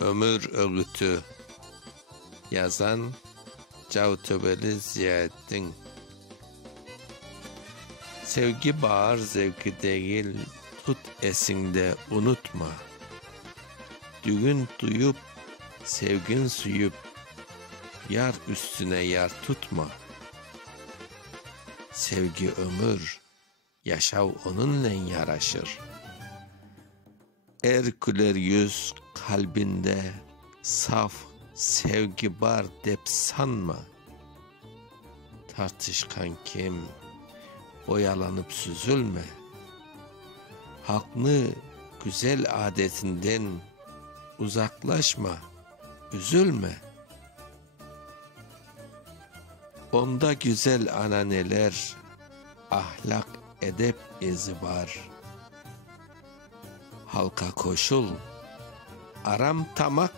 Ömür Öğütü. Yazan Cavtöbeli Ziyaettin. Sevgi bağır zevki değil, tut esinde unutma. Düğün duyup, sevgin suyup, yar üstüne yar tutma. Sevgi ömür, yaşav onunla yaraşır. Erküler yüz kalbinde, saf sevgi var dep sanma. Tartışkan kim, boyalanıp süzülme. Haklı güzel adetinden uzaklaşma, üzülme. Onda güzel ananeler, ahlak edep izi var. Halka koşul, aram tamak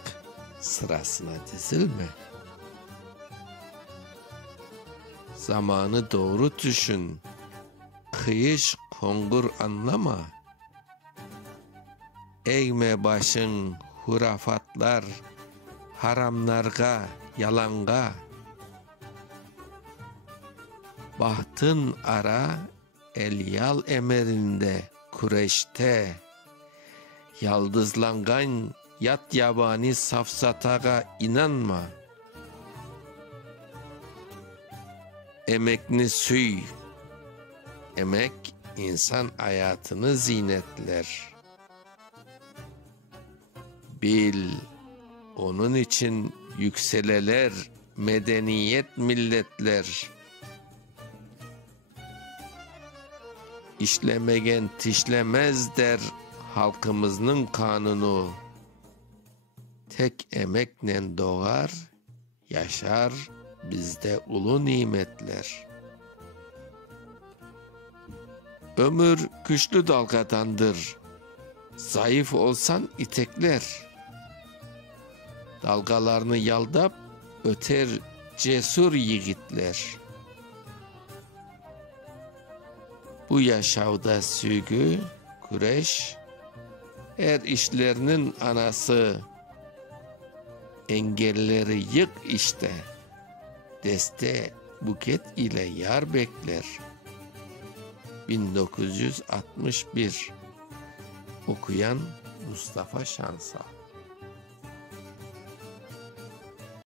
sırasına dizilme. Zamanı doğru düşün, kıyış kongur anlama. Eğme başın hurafatlar, haramlarga, yalanga. Bahtın ara, elyal emerinde, kureşte. Yaldızlangan yat yabani safsataga inanma. Emekni süy. Emek insan hayatını zinetler. Bil, onun için yükseleler medeniyet milletler. İşlemegen tişlemez der halkımızın kanunu. Tek emekle doğar, yaşar bizde ulu nimetler. Ömür güçlü dalgadandır. Zayıf olsan itekler. Dalgalarını yaldap öter cesur yiğitler. Bu yaşavda sügü, güreş, her işlerinin anası. Engelleri yık işte. Deste buket ile yar bekler. 1961. Okuyan Mustafa Şansal.